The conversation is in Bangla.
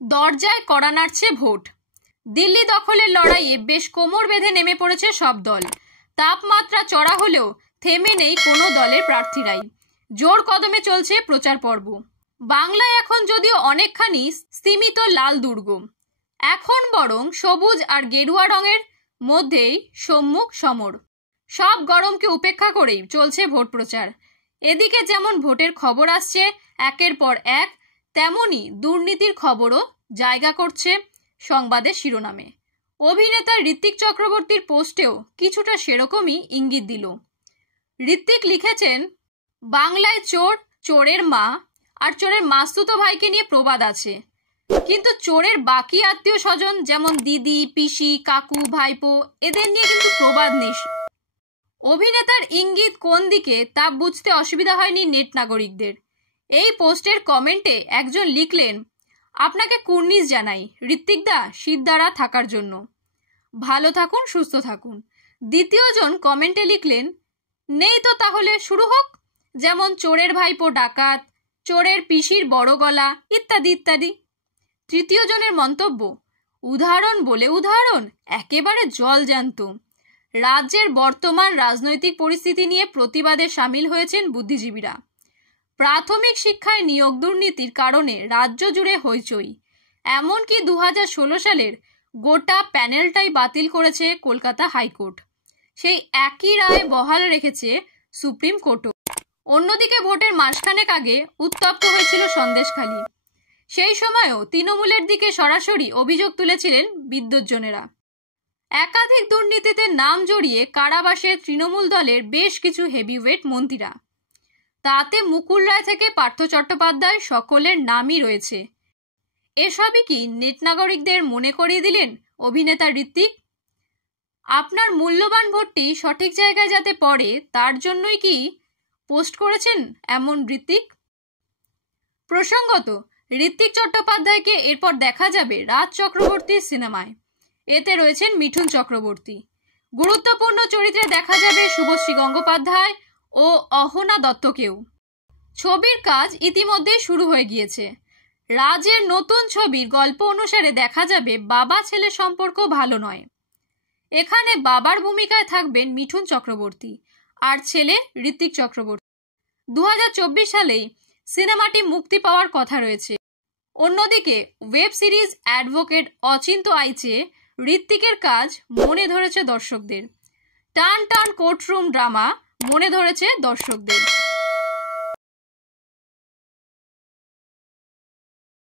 দরজায় কড়া নাড়ছে ভোট। দিল্লি দখলের লড়াইয়ে বেশ কোমর বেঁধে নেমে পড়েছে সব দল। তাপমাত্রা চড়া হলেও থেমে নেই কোনো দলের প্রার্থীরাই। জোর কদমে চলছে প্রচার পর্ব। বাংলায় এখন যদিও অনেকখানি স্তিমিত লাল দুর্গ, এখন বরং সবুজ আর গেরুয়া রঙের মধ্যেই সম্মুখ সমর। সব গরমকে উপেক্ষা করেই চলছে ভোট প্রচার। এদিকে যেমন ভোটের খবর আসছে একের পর এক, তেমনি দুর্নীতির খবরও জায়গা করছে সংবাদের শিরোনামে। অভিনেতা ঋত্বিক চক্রবর্তীর পোস্টেও কিছুটা সেরকমই ইঙ্গিত দিল। ঋত্বিক লিখেছেন, বাংলায় চোর, চোরের মা আর চোরের মাসতুতো ভাইকে নিয়ে প্রবাদ আছে, কিন্তু চোরের বাকি আত্মীয় স্বজন যেমন দিদি, পিসি, কাকু, ভাইপো এদের নিয়ে কিন্তু প্রবাদ নেই। অভিনেতার ইঙ্গিত কোন দিকে তা বুঝতে অসুবিধা হয়নি নেট নাগরিকদের। এই পোস্টের কমেন্টে একজন লিখলেন, আপনাকে কুর্নিশ জানাই ঋত্বিকদা সিদ্ধারা থাকার জন্য, ভালো থাকুন, সুস্থ থাকুন। দ্বিতীয়জন কমেন্টে লিখলেন, নেই তো তাহলে শুরু হোক, যেমন চোরের ভাইপো ডাকাত, চোরের পিসির বড় গলা ইত্যাদি ইত্যাদি। তৃতীয় জনের মন্তব্য, উদাহরণ বলে উদাহরণ একেবারে জলজ্যান্ত। রাজ্যের বর্তমান রাজনৈতিক পরিস্থিতি নিয়ে প্রতিবাদে সামিল হয়েছেন বুদ্ধিজীবীরা। প্রাথমিক শিক্ষায় নিয়োগ দুর্নীতির কারণে রাজ্য জুড়ে হইচই। এমনকি 2016 সালের গোটা প্যানেলটাই বাতিল করেছে কলকাতা হাইকোর্ট। সেই একই রায় বহাল রেখেছে সুপ্রিম কোর্টও। অন্যদিকে ভোটের মাসখানেক আগে উত্তপ্ত হয়েছিল সন্দেশখালী। সেই সময়ও তৃণমূলের দিকে সরাসরি অভিযোগ তুলেছিলেন বিদ্বজ্জনেরা। একাধিক দুর্নীতিতে নাম জড়িয়ে কারাবাসে তৃণমূল দলের বেশ কিছু হেভিওয়েট মন্ত্রীরা। তাতে মুকুল রায় থেকে পার্থ চট্টোপাধ্যায় সকলের নামই রয়েছে। এসবই কি নেট নাগরিকদের মনে করিয়ে দিলেন অভিনেতা ঋত্বিক? আপনার মূল্যবান ভোটটি সঠিক জায়গায় যাতে পড়ে তার জন্যই কি পোস্ট করেছেন এমন ঋত্বিক? প্রসঙ্গত, ঋত্বিক চট্টোপাধ্যায়কে এরপর দেখা যাবে রাজ চক্রবর্তীর সিনেমায়। এতে রয়েছেন মিঠুন চক্রবর্তী। গুরুত্বপূর্ণ চরিত্রে দেখা যাবে শুভশ্রী গঙ্গোপাধ্যায় ও অহনা দত্তকেও। ছবির কাজ ইতিমধ্যেই শুরু হয়ে গিয়েছে। রাজের নতুন ছবির গল্প অনুসারে দেখা যাবে বাবা ছেলে সম্পর্ক ভালো নয়। এখানে বাবার ভূমিকায় থাকবেন মিঠুন চক্রবর্তী আর ছেলে ঋত্বিক চক্রবর্তী। 2024 সালেই সিনেমাটি মুক্তি পাওয়ার কথা রয়েছে। অন্যদিকে ওয়েব সিরিজ অ্যাডভোকেট অচিন্ত আইচে ঋত্বিকের কাজ মনে ধরেছে দর্শকদের। টান টান কোর্টরুম ড্রামা মনে ধরেছে দর্শকদের।